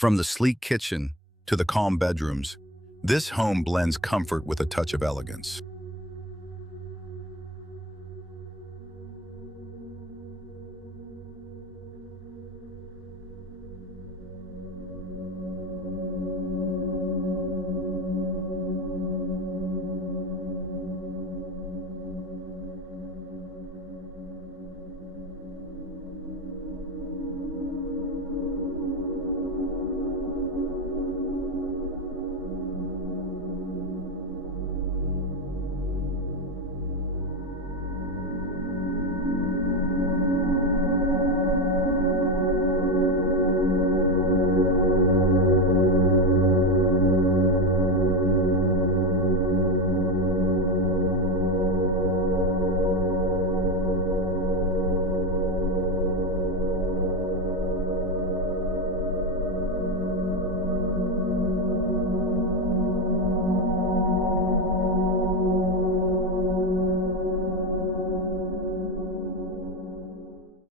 From the sleek kitchen to the calm bedrooms, this home blends comfort with a touch of elegance.